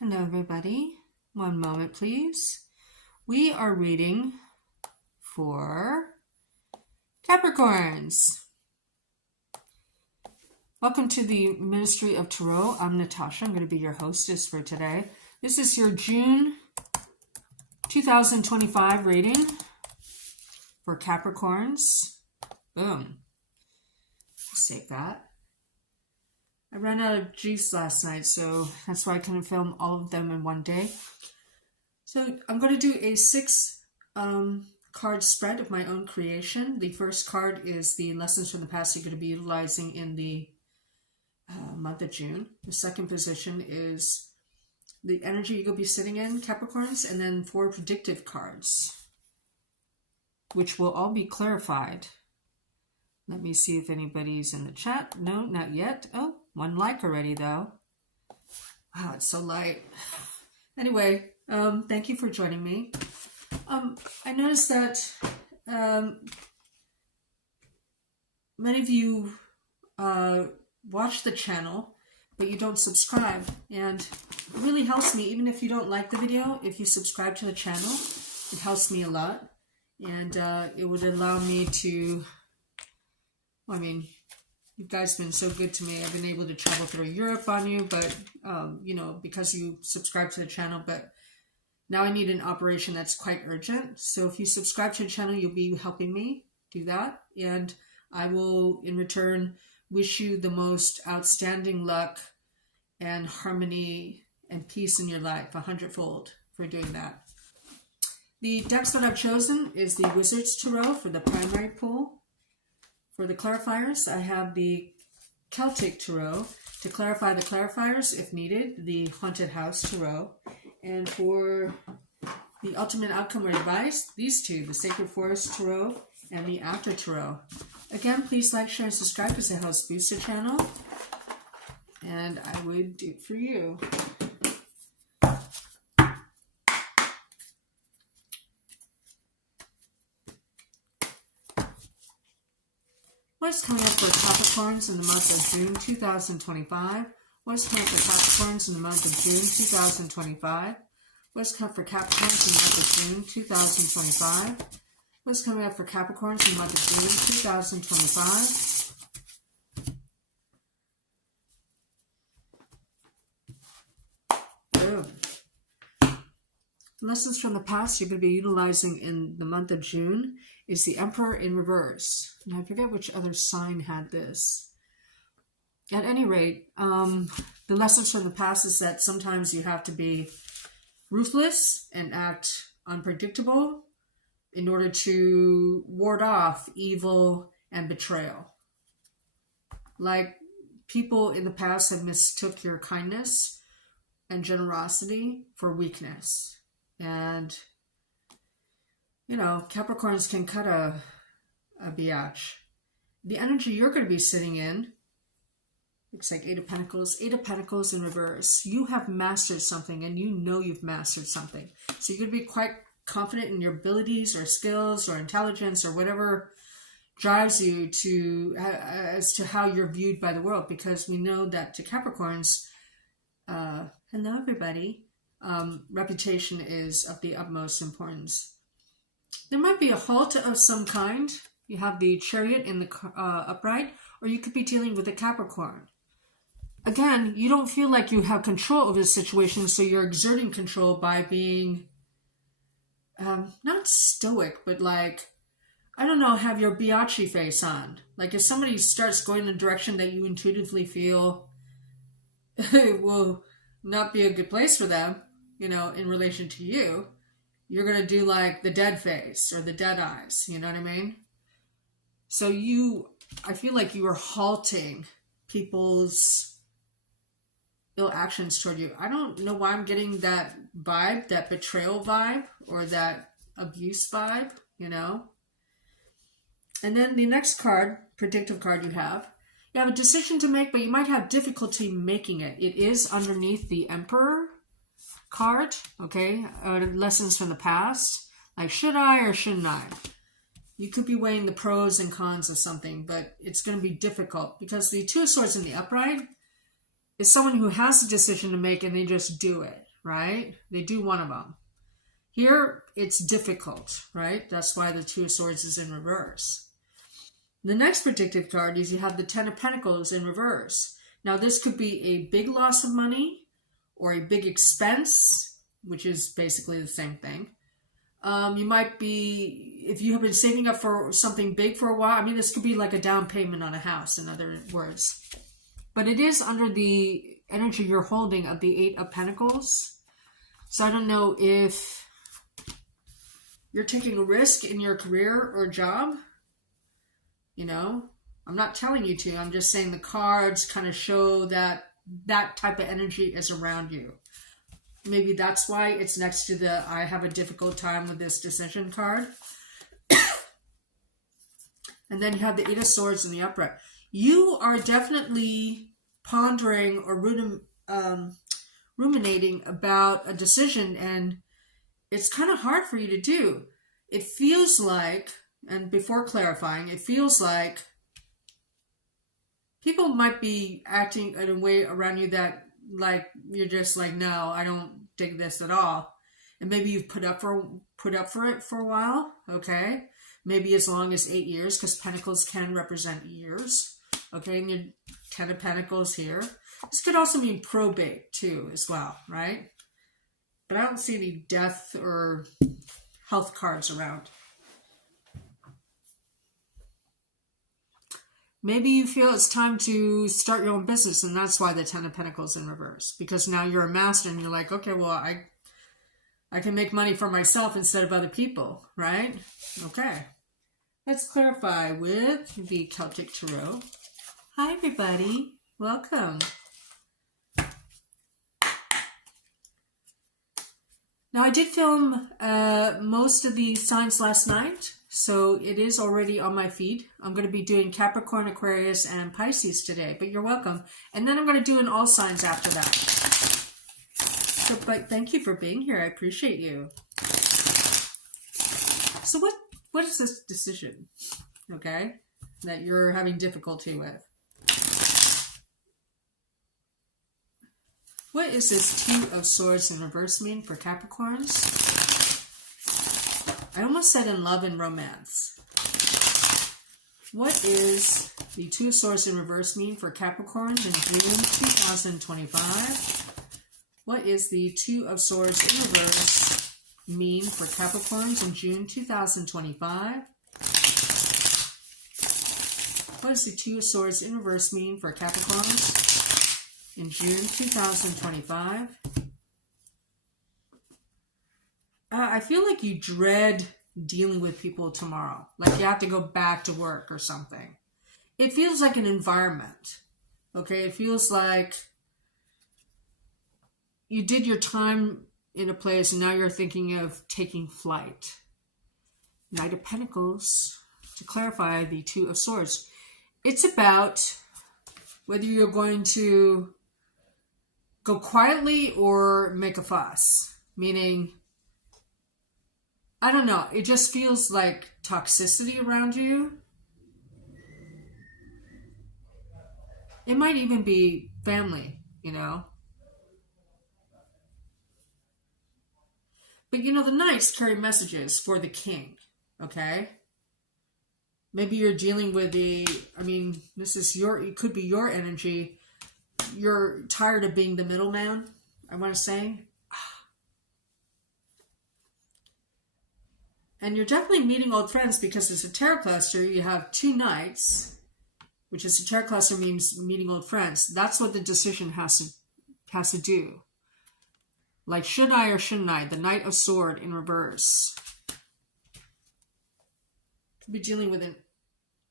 Hello, everybody. One moment, please. We are reading for Capricorns. Welcome to the Ministry of Tarot. I'm Natasha. I'm going to be your hostess for today. This is your June 2025 reading for Capricorns. Boom. Save that. I ran out of juice last night, so that's why I couldn't film all of them in one day. So I'm going to do a 6 card spread of my own creation. The first card is the lessons from the past you're going to be utilizing in the month of June. The second position is the energy you're going to be sitting in, Capricorns, and then 4 predictive cards, which will all be clarified. Let me see if anybody's in the chat. No, not yet. Oh, 1 like already, though. Wow, it's so light. Anyway, thank you for joining me. I noticed that many of you watch the channel, but you don't subscribe. And it really helps me, even if you don't like the video, if you subscribe to the channel, it helps me a lot. And it would allow me to... I mean, you guys have been so good to me. I've been able to travel through Europe on you, but, you know, because you subscribe to the channel. But now I need an operation that's quite urgent. So if you subscribe to the channel, you'll be helping me do that. And I will, in return, wish you the most outstanding luck and harmony and peace in your life, 100-fold for doing that. The decks that I've chosen is the Wizard's Tarot for the primary pool. For the clarifiers, I have the Celtic Tarot to clarify the clarifiers if needed, the Haunted House Tarot. And for the ultimate outcome or advice, these two, the Sacred Forest Tarot and the After Tarot. Again, please like, share, and subscribe because it helps boost the channel. And I would do it for you. What's coming up for Capricorns in the month of June 2025? What's coming up for Capricorns in the month of June 2025? What's coming up for Capricorns in the month of June 2025? What's coming up for Capricorns in the month of June 2025? Boom. Lessons from the past you're going to be utilizing in the month of June is the Emperor in reverse. And I forget which other sign had this. At any rate, the lessons from the past is that sometimes you have to be ruthless and act unpredictable in order to ward off evil and betrayal. Like, people in the past have mistook your kindness and generosity for weakness. And, you know, Capricorns can cut a biatch. The energy you're going to be sitting in, looks like 8 of Pentacles. 8 of Pentacles in reverse. You have mastered something, and you know you've mastered something. So you're going to be quite confident in your abilities or skills or intelligence or whatever drives you to as to how you're viewed by the world. Because we know that to Capricorns, hello everybody, reputation is of the utmost importance. There might be a halt of some kind. You have the Chariot in the upright, or you could be dealing with a Capricorn. Again, you don't feel like you have control over the situation, so you're exerting control by being not stoic, but like, I don't know, have your biatchy face on. Like if somebody starts going in a direction that you intuitively feel it will not be a good place for them, you know, in relation to you, you're going to do like the dead face or the dead eyes, you know what I mean? So I feel like you are halting people's ill actions toward you. I don't know why I'm getting that vibe, that betrayal vibe or that abuse vibe, you know? And then the next card, predictive card you have a decision to make, but you might have difficulty making it. It is underneath the Emperor card, okay? Lessons from the past. Like, should I or shouldn't I? You could be weighing the pros and cons of something, but it's going to be difficult because the Two of Swords in the upright is someone who has a decision to make and they just do it, right? They do one of them. Here, it's difficult, right? That's why the Two of Swords is in reverse. The next predictive card is you have the Ten of Pentacles in reverse. Now, this could be a big loss of money or a big expense, which is basically the same thing. You might be, if you have been saving up for something big for a while, I mean, this could be like a down payment on a house, in other words. But it is under the energy you're holding of the Eight of Pentacles. So I don't know if you're taking a risk in your career or job. You know, I'm not telling you to. I'm just saying the cards kind of show that that type of energy is around you. Maybe that's why it's next to the I have a difficult time with this decision card. And then you have the Eight of Swords in the upright. You are definitely pondering or ruminating about a decision, and it's kind of hard for you to do. It feels like, and before clarifying, it feels like people might be acting in a way around you that, like, you're just like, no, I don't dig this at all. And maybe you've put up for it for a while, okay? Maybe as long as 8 years, because Pentacles can represent years, okay? And your Ten of Pentacles here. This could also mean probate too, as well, right? But I don't see any death or health cards around. Maybe you feel it's time to start your own business, and that's why the Ten of Pentacles in reverse. Because now you're a master, and you're like, okay, well, I can make money for myself instead of other people, right? Okay. Let's clarify with the Celtic Tarot. Hi, everybody. Welcome. Now, I did film most of the signs last night, so it is already on my feed. I'm going to be doing Capricorn, Aquarius, and Pisces today, but you're welcome. And then I'm going to do an all signs after that. So, but thank you for being here. I appreciate you. So what is this decision, okay, that you're having difficulty with? What is this Two of Swords in reverse mean for Capricorns? I almost said in love and romance. What is the Two of Swords in reverse mean for Capricorns in June 2025? What is the Two of Swords in reverse mean for Capricorns in June 2025? What does the Two of Swords in reverse mean for Capricorns in June 2025? I feel like you dread dealing with people tomorrow. Like you have to go back to work or something. It feels like an environment. Okay, it feels like you did your time in a place and now you're thinking of taking flight. Knight of Pentacles. To clarify, the Two of Swords. It's about whether you're going to go quietly or make a fuss. Meaning, I don't know, it just feels like toxicity around you. It might even be family, you know. But you know, the knights carry messages for the king, okay? Maybe you're dealing with this is it could be your energy. You're tired of being the middleman, I want to say. And you're definitely meeting old friends because it's a tarot cluster. You have two knights, which is a tarot cluster means meeting old friends. That's what the decision has to do. Like, should I or shouldn't I? The Knight of Sword in reverse. Could be dealing with an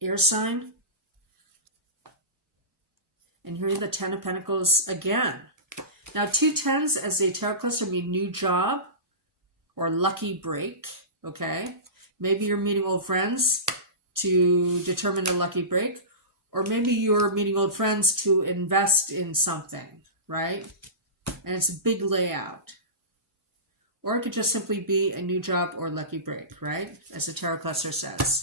air sign. And here are the Ten of Pentacles again. Now, 2 tens as a tarot cluster mean new job or lucky break. Okay, maybe you're meeting old friends to determine a lucky break, or maybe you're meeting old friends to invest in something, right? And it's a big layout. Or it could just simply be a new job or lucky break, right? As the tarot cluster says.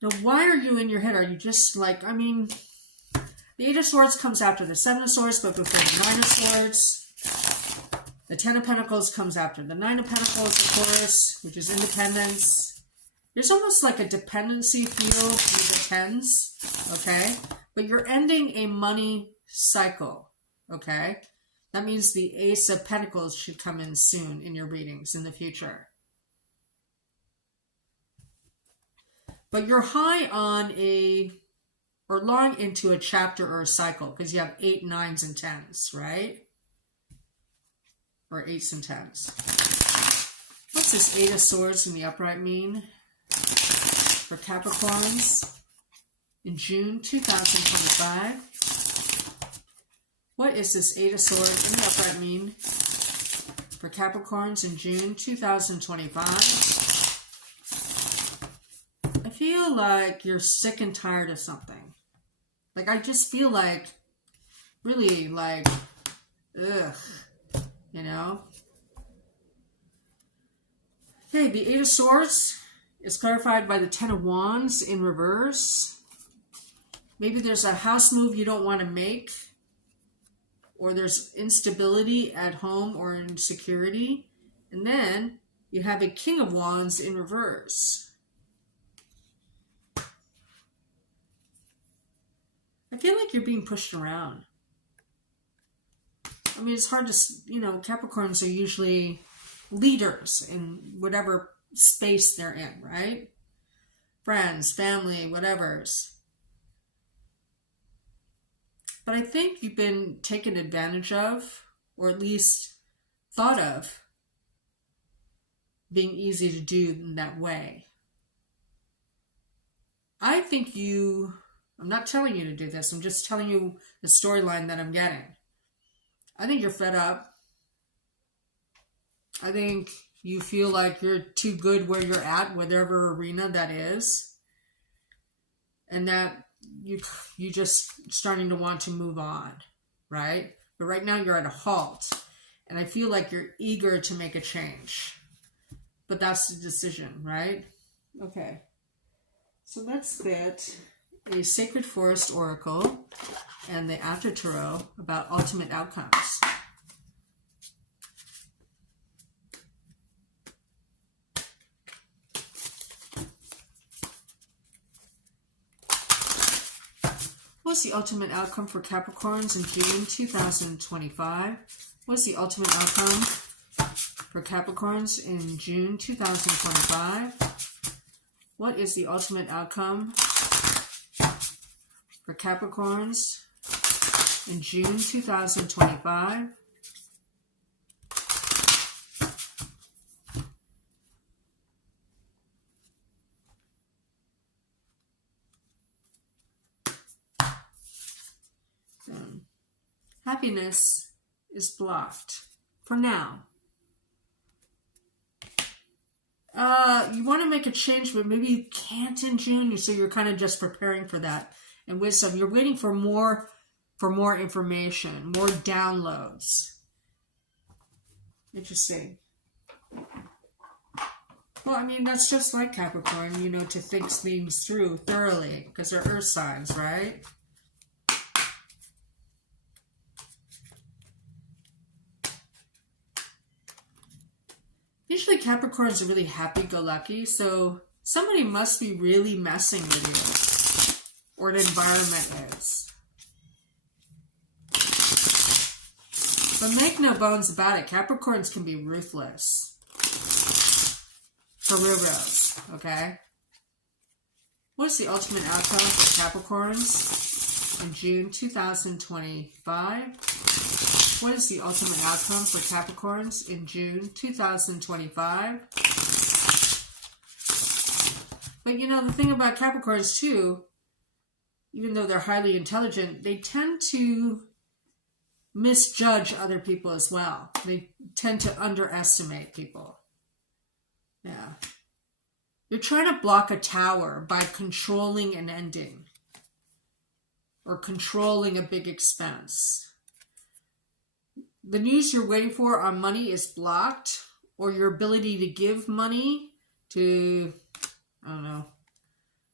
Now, why are you in your head? Are you just like, the The Eight of Swords comes after the Seven of Swords, but before the Nine of Swords. The Ten of Pentacles comes after the Nine of Pentacles, of course, which is independence. There's almost like a dependency feel with the tens, okay? But you're ending a money cycle, okay? That means the Ace of Pentacles should come in soon in your readings in the future. But you're high on or long into a chapter or a cycle, because you have 8, 9s, and 10s, right? Or 8s and 10s. What's this Eight of Swords in the upright mean for Capricorns in June 2025? What is this Eight of Swords in the upright mean for Capricorns in June 2025? I feel like you're sick and tired of something. Like, I just feel like, really, like, ugh, you know? Okay, the Eight of Swords is clarified by the Ten of Wands in reverse. Maybe there's a house move you don't want to make, or there's instability at home or insecurity. And then you have a King of Wands in reverse. I feel like you're being pushed around. I mean, it's hard to, Capricorns are usually leaders in whatever space they're in, right? Friends, family, whatever's. But I think you've been taken advantage of, or at least thought of, being easy to do in that way. I think I'm not telling you to do this, I'm just telling you the storyline that I'm getting. I think you're fed up. I think you feel like you're too good where you're at, whatever arena that is. And that you just starting to want to move on, right? But right now you're at a halt. And I feel like you're eager to make a change. But that's the decision, right? Okay. So let's get a Sacred Forest Oracle and the After Tarot about ultimate outcomes. What's the ultimate outcome for Capricorns in June 2025? What's the ultimate outcome for Capricorns in June 2025? What is the ultimate outcome for Capricorns in June 2025? Happiness is blocked for now. You want to make a change, but maybe you can't in June, so you're kind of just preparing for that. And wisdom, you're waiting for more information, more downloads. Interesting. Well, I mean, that's just like Capricorn, to think things through thoroughly, because they're earth signs, right? Usually Capricorns are really happy-go-lucky, so somebody must be really messing with you, or the environment is. But make no bones about it, Capricorns can be ruthless. For reals, okay? What's the ultimate outcome for Capricorns in June 2025? What is the ultimate outcome for Capricorns in June 2025? But the thing about Capricorns too, even though they're highly intelligent, they tend to misjudge other people as well. They tend to underestimate people. Yeah. You're trying to block a tower by controlling an ending or controlling a big expense. The news you're waiting for on money is blocked, or your ability to give money to, I don't know,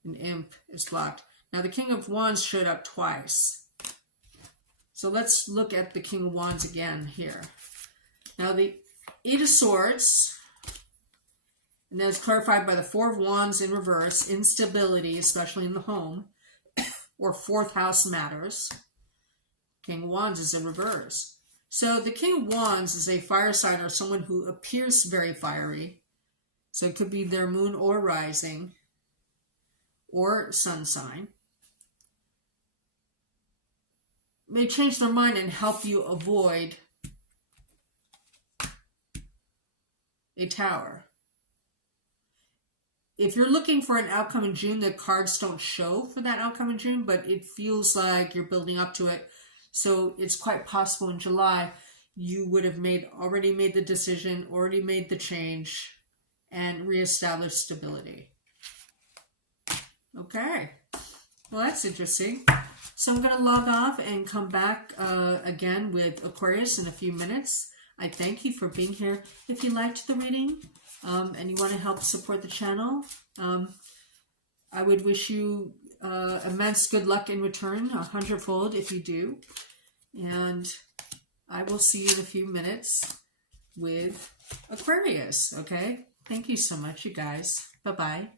an imp is blocked. Now, the King of Wands showed up twice. So let's look at the King of Wands again here. Now the Eight of Swords, and then it's clarified by the Four of Wands in reverse, instability, especially in the home, or fourth house matters. King of Wands is in reverse. So the King of Wands is a fire sign or someone who appears very fiery. So it could be their moon or rising or sun sign. May change their mind and help you avoid a Tower. If you're looking for an outcome in June, the cards don't show for that outcome in June, but it feels like you're building up to it. So it's quite possible in July you would have already made the decision, already made the change, and reestablished stability. Okay. Well, that's interesting. So I'm going to log off and come back again with Aquarius in a few minutes. I thank you for being here. If you liked the reading and you want to help support the channel, I would wish you immense good luck in return, 100-fold if you do. And I will see you in a few minutes with Aquarius, okay? Thank you so much, you guys. Bye-bye.